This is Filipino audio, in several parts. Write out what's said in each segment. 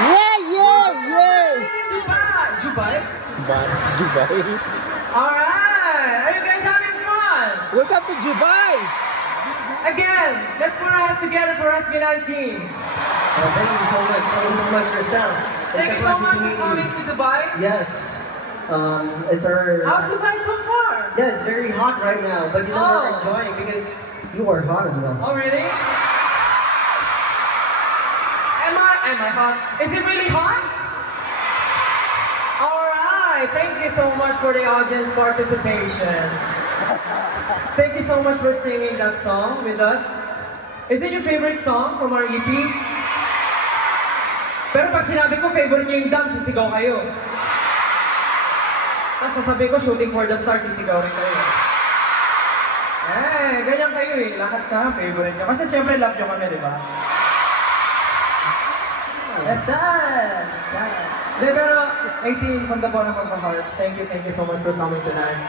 Yeah, yes, yeah. Dubai! Dubai? Dubai. Alright! Are you guys having fun? Welcome to Dubai. Again, let's put our hands together for SB19. Thank you so much. Thank you so much for yourself. Thank you so much for coming to Dubai. Yes. It's our... How's Dubai so far? Yeah, it's very hot right now, but you know we're enjoying because you are hot as well. Oh, really? Am I hot? Is it really hot? Alright, thank you so much for the audience participation. Thank you so much for singing that song with us. Is it your favorite song from our EP? Pero pag sinabi ko favorite niyo yung Dam, sisigaw kayo. Tapos sasabihin ko shooting for the stars, sisigaw rin kayo. Eh, ganyan kayo eh. Lahat na favorite niyo. Kasi siyempre love niyo kami, di ba? Yes, sir! De, pero 18 from the bottom of our hearts, thank you so much for coming tonight.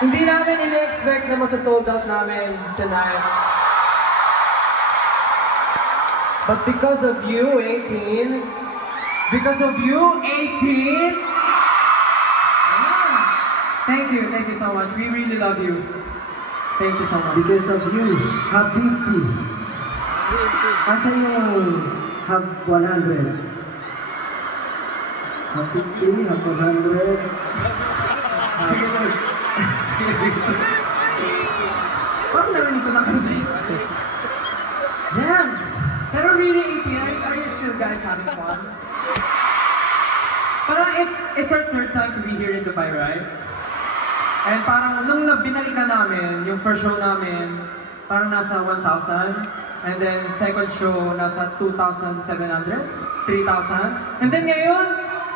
Hindi namin ini-expect na masa-sold out namin tonight. But because of you, 18, thank you so much. We really love you. Thank you so much. Because of you, Habibti. Asa yung Hab 100? Habibti, Hab 100. Sige, Lord. Sige. Parang narinig ko na kayo. Yes! Pero really, 18, are you still guys having fun? Parang it's our third time to be here in Dubai, right? And parang nung binalikan namin, yung first show namin, parang nasa 1,000. And then second show, nasa 2,700, 3,000. And then ngayon,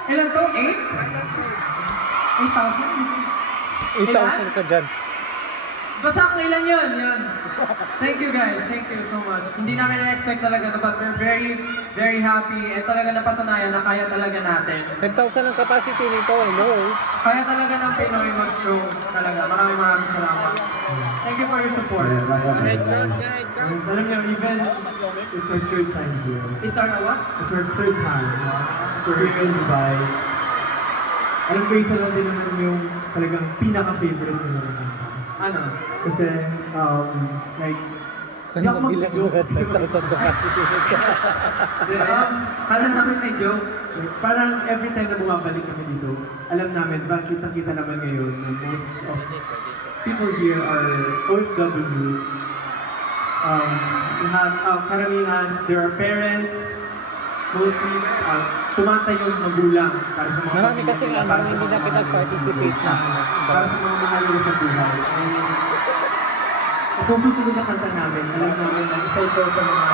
ilan to? 8,000? 8,000 ka dyan. Basta kung ilan yun. Thank you guys, thank you so much. Hindi namin na-expect talaga to, but we're very, very happy. At talaga napatunayan na kaya talaga natin. 10,000 ang capacity nito, hello. Kaya talaga ng Pinoy mag-show talaga. Maraming salamat. Thank you for your support. Alam niyo, even it's our third time here. It's our what? It's our third time here in Dubai. Alam ko isa lang din naman yung talagang pinaka-favorite ko naman. Ano? Kasi, like, Kaya mabilang mo na 10,000 capacity nito. Kala namin may joke. Parang every time na bumabalik kami dito, alam namin, bakit kita naman ngayon na most of people here are OFWs. Karamihan, there are parents, mostly, tumatay yung magulang para sa mga Marami kasi nga, marami hindi na pinag-participate na. para sa mga mahal nila sa buhay. Ito susunod na kanta namin, alam namin na isa ito sa mga